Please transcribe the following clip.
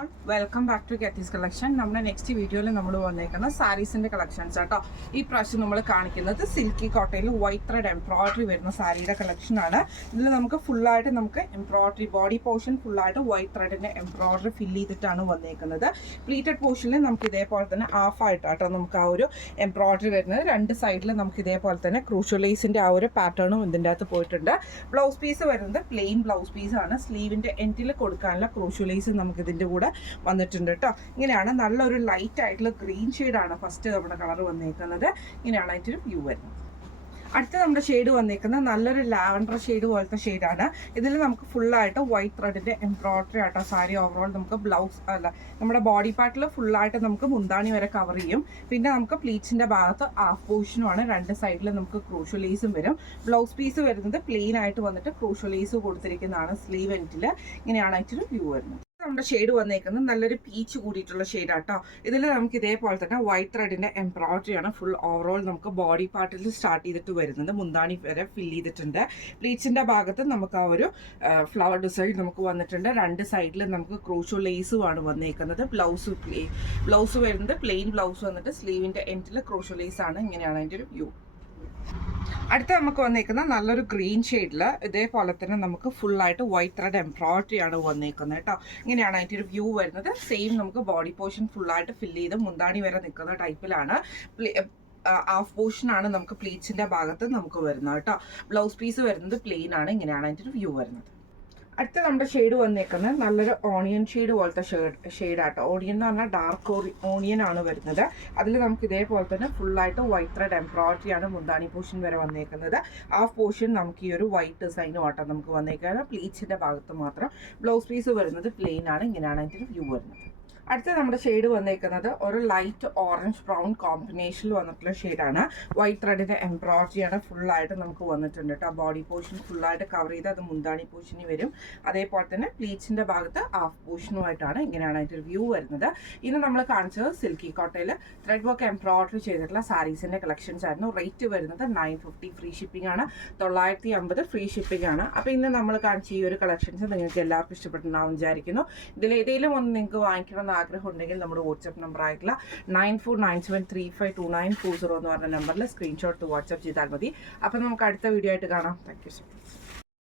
All welcome back to ഗെത്തീസ് collection. നമ്മുടെ next വീഡിയോയിൽ നമ്മൾ വന്നേക്കുന്ന സാരീസിന്റെ കളക്ഷൻസ് കേട്ടോ. ഈ പ്രാവശ്യം നമ്മൾ കാണിക്കുന്നത് സിൽക്കി കോട്ടയിൽ വൈറ്റ് ത്രെഡ് എംബ്രോയിഡറി വരുന്ന സാരിയുടെ കളക്ഷൻ ആണ്. ഇതിൽ നമുക്ക് ഫുള്ളായിട്ട് നമുക്ക് എംബ്രോയിഡറി ബോഡി പോർഷൻ ഫുള്ളായിട്ട് വൈറ്റ് ത്രെഡിന്റെ എംബ്രോയിഡറി ഫില്ല് ചെയ്തിട്ടാണ് വന്നേക്കുന്നത്. പ്ലീറ്റഡ് പോർഷനിൽ നമുക്ക് ഇതേപോലെ തന്നെ ഹാഫ് ആയിട്ടാട്ടോ നമുക്ക് ആ ഒരു എംബ്രോയിഡറി വരുന്നത്. രണ്ട് സൈഡിൽ നമുക്ക് ഇതേപോലെ തന്നെ ക്രൂഷ്യലൈസിന്റെ ആ ഒരു പാറ്റേണും ഇതിൻ്റെ അകത്ത് പോയിട്ടുണ്ട്. ബ്ലൗസ് പീസ് വരുന്നത് പ്ലെയിൻ ബ്ലൗസ് പീസാണ്. സ്ലീവിന്റെ എൻഡിൽ കൊടുക്കാനുള്ള ക്രൂഷ്യലൈസ് നമുക്ക് ഇതിൻ്റെ കൂടെ വന്നിട്ടുണ്ട് കേട്ടോ. ഇങ്ങനെയാണ് നല്ലൊരു ലൈറ്റ് ആയിട്ടുള്ള ഗ്രീൻ ഷെയ്ഡാണ് ഫസ്റ്റ് നമ്മുടെ കളർ വന്നേക്കുന്നത്. ഇങ്ങനെയാണ് അതിൻ്റെ വ്യൂ വരുന്നത്. അടുത്ത നമ്മുടെ ഷെയ്ഡ് വന്നേക്കുന്നത് നല്ലൊരു ലാവൻഡർ ഷെയ്ഡ് പോലത്തെ ഷെയ്ഡാണ്. ഇതിൽ നമുക്ക് ഫുള്ളായിട്ട് വൈറ്റ് ത്രെഡിന്റെ എംബ്രോയിഡറി ആട്ടോ സാരി ഓവറോൾ നമുക്ക് ബ്ലൗസ് അല്ല നമ്മുടെ ബോഡി പാർട്ടിൽ ഫുള്ളായിട്ട് നമുക്ക് മുന്താണി വരെ കവർ ചെയ്യും. പിന്നെ നമുക്ക് പ്ലീറ്റ്സിന്റെ ഭാഗത്ത് ഹാഫ് പോർഷനുമാണ്. രണ്ട് സൈഡിൽ നമുക്ക് ക്രൂഷ്യലൈസും വരും. ബ്ലൗസ് പീസ് വരുന്നത് പ്ലെയിൻ ആയിട്ട് വന്നിട്ട് ക്രൂഷ്യലൈസ് കൊടുത്തിരിക്കുന്നതാണ് സ്ലീവ് എൻഡിൽ. ഇങ്ങനെയാണ് അതിൻ്റെ വ്യൂ വരുന്നത്. നമ്മുടെ ഷെയ്ഡ് വന്നേക്കുന്നത് നല്ലൊരു പീച്ച് കൂടിയിട്ടുള്ള ഷെയ്ഡാട്ടോ. ഇതിൽ നമുക്ക് ഇതേപോലെ തന്നെ വൈറ്റ് ത്രെഡിന്റെ എംബ്രോയിഡറി ആണ് ഫുൾ ഓവറോൾ നമുക്ക് ബോഡി പാർട്ടിൽ സ്റ്റാർട്ട് ചെയ്തിട്ട് വരുന്നത്. മുന്താണി വരെ ഫിൽ ചെയ്തിട്ടുണ്ട്. പ്ലീറ്റ്സിന്റെ ഭാഗത്ത് നമുക്ക് ആ ഒരു ഫ്ലവർ ഡിസൈൻ നമുക്ക് വന്നിട്ടുണ്ട്. രണ്ട് സൈഡിൽ നമുക്ക് ക്രൂഷ്യൽ ലേസും ആണ് വന്നേക്കുന്നത്. ബ്ലൗസ് വരുന്നത് പ്ലെയിൻ ബ്ലൗസ് വന്നിട്ട് സ്ലീവിന്റെ എൻഡിൽ ക്രൂഷ്യൽ ലേസ് ആണ്. ഇങ്ങനെയാണ് അതിൻ്റെ ഒരു വ്യൂ. അടുത്ത നമുക്ക് വന്നേക്കുന്ന നല്ലൊരു ഗ്രീൻ ഷെയ്ഡിൽ ഇതേപോലെ തന്നെ നമുക്ക് ഫുള്ളായിട്ട് വൈറ്റ് ത്രെഡ് എംബ്രോയിഡറി ആണ് വന്നേക്കുന്നത് കേട്ടോ. ഇങ്ങനെയാണ് അതിൻ്റെ ഒരു വ്യൂ വരുന്നത്. സെയിം നമുക്ക് ബോഡി പോർഷൻ ഫുള്ളായിട്ട് ഫില്ല് ചെയ്ത് മുന്താണി വരെ നിൽക്കുന്ന ടൈപ്പിലാണ്. ഹാഫ് പോർഷനാണ് നമുക്ക് പ്ലീറ്റ്സിൻ്റെ ഭാഗത്ത് നമുക്ക് വരുന്നത് കേട്ടോ. ബ്ലൗസ് പീസ് വരുന്നത് പ്ലെയിൻ ആണ്. ഇങ്ങനെയാണ് അതിൻ്റെ ഒരു വ്യൂ വരുന്നത്. അടുത്ത നമ്മുടെ ഷെയ്ഡ് വന്നേക്കുന്നത് നല്ലൊരു ഓണിയൻ ഷെയ്ഡ് പോലത്തെ ഷെയ്ഡാട്ടോ. ഓണിയൻ എന്ന് പറഞ്ഞാൽ ഡാർക്ക് ഓണിയൻ ആണ് വരുന്നത്. അതിൽ നമുക്ക് ഇതേപോലെ തന്നെ ഫുള്ളായിട്ട് വൈറ്റ് ത്രെഡ് എംബ്രോയിഡറി ആണ് മുന്താണി പോർഷൻ വരെ വന്നേക്കുന്നത്. ഹാഫ് പോർഷൻ നമുക്ക് ഈ ഒരു വൈറ്റ് ഡിസൈനും ആട്ടോ നമുക്ക് വന്നേക്കുന്നത്. പ്ലീറ്റ്സിൻ്റെ ഭാഗത്ത് മാത്രം. ബ്ലൗസ് പീസ് വരുന്നത് പ്ലെയിൻ ആണ്. ഇങ്ങനെയാണ് അതിൻ്റെ വ്യൂ വരുന്നത്. അടുത്ത നമ്മുടെ ഷെയ്ഡ് വന്നേക്കുന്നത് ഒരു ലൈറ്റ് ഓറഞ്ച് ബ്രൗൺ കോമ്പിനേഷനിൽ വന്നിട്ടുള്ള ഷെയ്ഡാണ്. വൈറ്റ് ത്രെഡിന്റെ എംബ്രോയിഡറിയാണ് ഫുള്ളായിട്ട് നമുക്ക് വന്നിട്ടുണ്ട് കേട്ടോ. ബോഡി പോർഷൻ ഫുള്ളായിട്ട് കവർ ചെയ്ത് അത് മുന്താണി പോർഷനിൽ വരും. അതേപോലെ തന്നെ പ്ലീറ്റ്സിന്റെ ഭാഗത്ത് ഹാഫ് പോർഷനുമായിട്ടാണ്. ഇങ്ങനെയാണ് അതിൻ്റെ വ്യൂ വരുന്നത്. ഇന്ന് നമ്മൾ കാണിച്ചത് സിൽക്കി കോട്ടയിൽ ത്രെഡ് വർക്ക് എംബ്രോയിഡറി ചെയ്തിട്ടുള്ള സാരീസിന്റെ കളക്ഷൻസ് ആയിരുന്നു. റേറ്റ് വരുന്നത് 950 ഫ്രീ ഷിപ്പിംഗ് ആണ്. 950 ഫ്രീ ഷിപ്പിംഗ് ആണ്. അപ്പോൾ ഇന്ന് നമ്മൾ കാണിച്ച ഈ ഒരു കളക്ഷൻസ് നിങ്ങൾക്ക് എല്ലാവർക്കും ഇഷ്ടപ്പെട്ടുണ്ടാവും വിചാരിക്കുന്നു. ഇതിൽ ഏതെങ്കിലും ഒന്ന് നിങ്ങൾക്ക് വാങ്ങിക്കണം ആഗ്രഹം ഉണ്ടെങ്കിൽ നമ്മുടെ വാട്സ്ആപ്പ് നമ്പർ ആയിട്ടുള്ള 9497352940 എന്ന് പറഞ്ഞ നമ്പറിൽ സ്ക്രീൻഷോട്ട് വാട്സ്ആപ്പ് ചെയ്താൽ മതി. അപ്പം നമുക്ക് അടുത്ത വീഡിയോ ആയിട്ട് കാണാം. Thank you so much.